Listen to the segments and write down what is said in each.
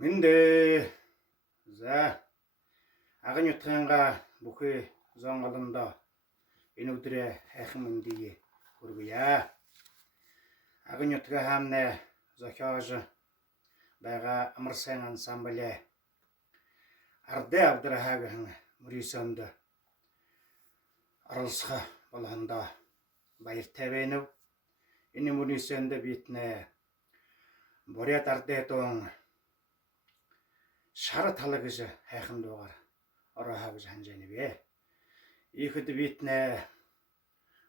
Миндэ за агын утганга бүхий зонголондоо энэ өдрөө хайхан мэндийг хүргье. Агын утга хаамнаа зохиож байгаа амар сайн ансамбль Ардэ Авдрахагийн мөрийсөнд оролцох болгондоо баяртай байна уу? Энэ мөрийсөнд битнэ Бурят Ардэ дун шар тал гэж хайхан дуугаар ороо гэж ханжааны бэ. Ихэд битнэ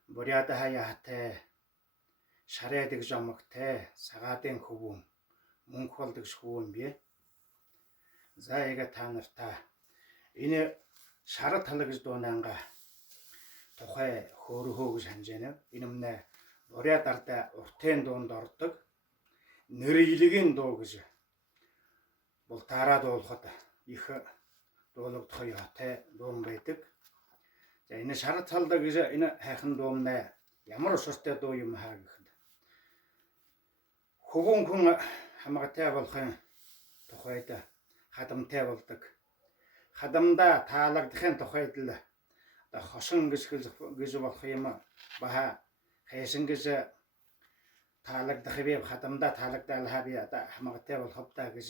Бурят хаяатай шараадаг жомогтэй сагаадын хөвөн мөнх болдог шхүүн бэ. За яга та нартаа энэ шар тал гэж дуунанга тухай хөөрхөө гэж ханжаана. Энэ өмнө Бурят Ардэ уртын дуунд ордог нэр илгийн дуу гэж бол таараа дуулахад их дуулагдах яатай дуун байдаг. За энэ шар талда гэж энэ хайхан дуунаа ямар усртай дуу юм хаа гэхэд хөвөн хүн хамгатай болохын тухайд хадамтай болдог. Хадамда таалагдахын тухайд л хосон гэж болох юм баха хайсан гэж таалагдах бив хадамда таалагдалаа би хамгатай болоход гэж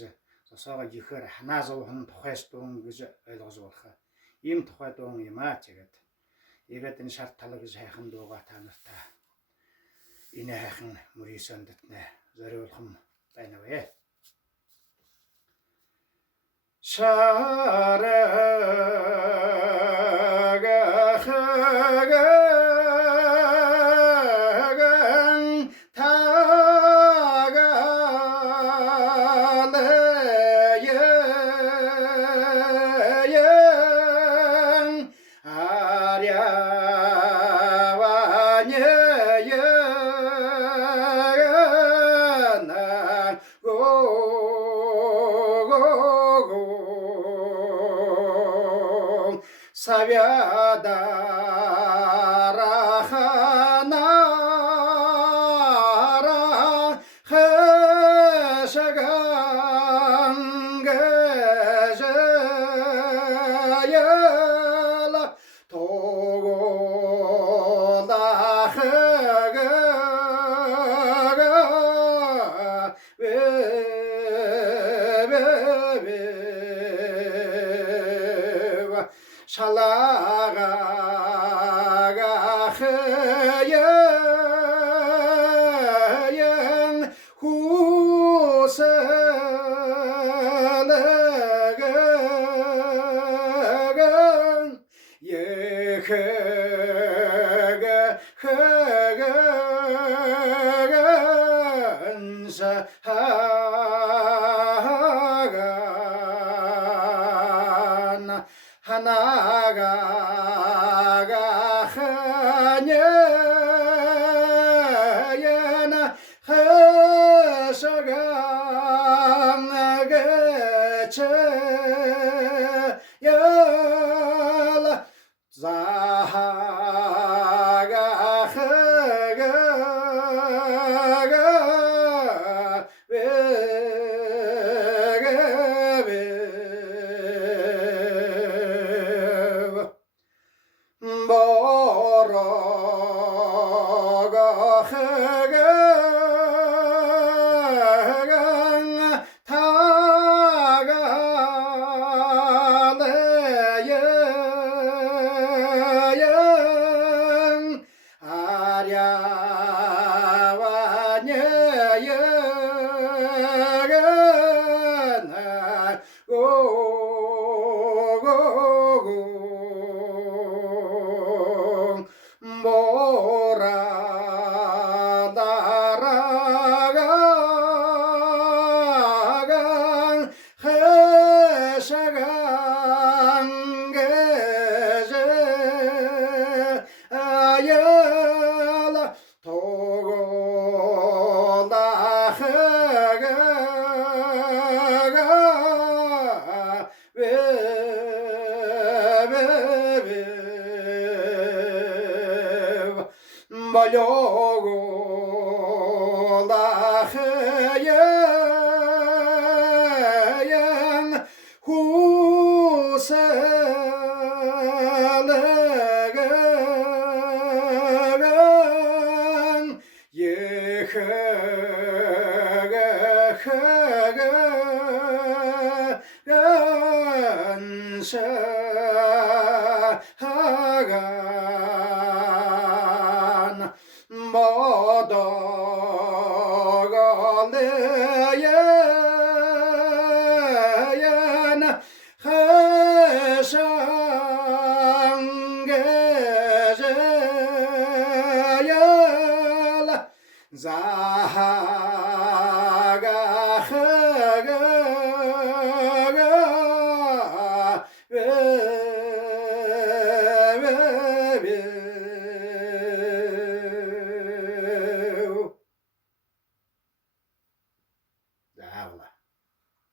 сосоогоо ихээр ханаа зовхон тухайс дуун гэж ойлгож болох ийм тухай дуун юм аа тэгээд игээд энэ шар тал гэж хайхан дууга та нартаа энэ хайхан мөрийсөндтнэ зориулхан байна вэ. Савядараханара хэшагангажаяла тоголахага шалага хэян хусалага ехэга хэганса 하나가 하냐야나 하사가게체야라 자하가 하가가 보러가 해강 타가래영 아랴와냐영나 모라다라강 해샤강게제아야라 토고다해가 말려고 나해야 하간 모독을레연 해상계제열 자가